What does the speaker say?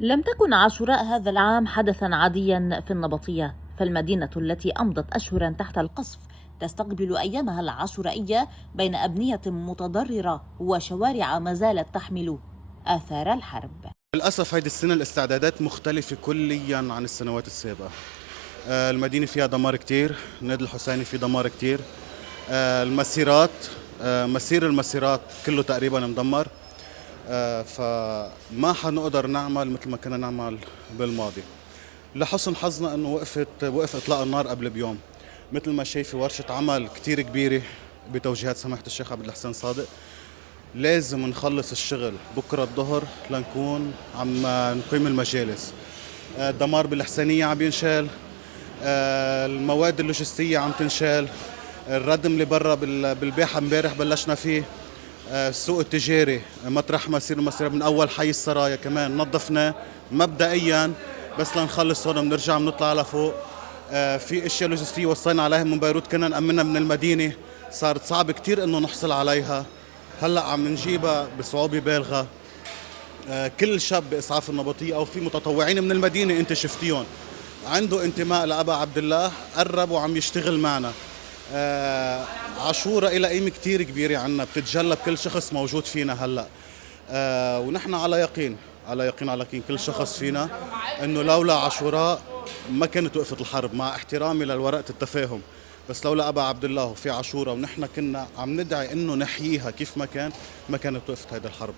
لم تكن عاشوراء هذا العام حدثا عاديا في النبطية، فالمدينة التي أمضت أشهرا تحت القصف تستقبل أيامها العاشورائية بين أبنية متضررة وشوارع ما زالت تحمل آثار الحرب. للأسف هيدي السنة الاستعدادات مختلفة كليا عن السنوات السابقة. المدينة فيها دمار كتير، النادي الحسيني فيه دمار كتير. المسيرات، مسير المسيرات كله تقريبا مدمر. فما حنقدر نعمل مثل ما كنا نعمل بالماضي. لحسن حظنا انه وقف اطلاق النار قبل بيوم. مثل ما شايفة ورشة عمل كتير كبيرة بتوجيهات سماحة الشيخ عبد الحسين صادق. لازم نخلص الشغل بكرة الظهر لنكون عم نقيم المجالس. الدمار بالحسينية عم ينشال، المواد اللوجستية عم تنشال، الردم اللي برا بالباحة امبارح بلشنا فيه. السوق التجاري مطرح ما يصير المصير من اول حي السرايا كمان نظفناه مبدئيا، بس لنخلص هون بنرجع بنطلع على فوق. في اشياء لوجستيه وصلنا عليها من بيروت كنا نأمنها من المدينه، صارت صعب كتير انه نحصل عليها، هلا عم نجيبها بصعوبه بالغه. كل شاب باسعاف النبطيه او في متطوعين من المدينه انت شفتيهم عنده انتماء لابا عبد الله قرب وعم يشتغل معنا. عاشورا إلى قيمة كتير كبيرة عنا بتتجلى بكل شخص موجود فينا هلأ. ونحن على يقين على يقين كل شخص فينا انه لولا عاشوراء ما كانت وقفت الحرب، مع احترامي لورقة التفاهم. بس لولا ابا عبد الله وفي عاشوراء ونحن كنا عم ندعي انه نحييها كيف ما كانت وقفت هيدي الحرب.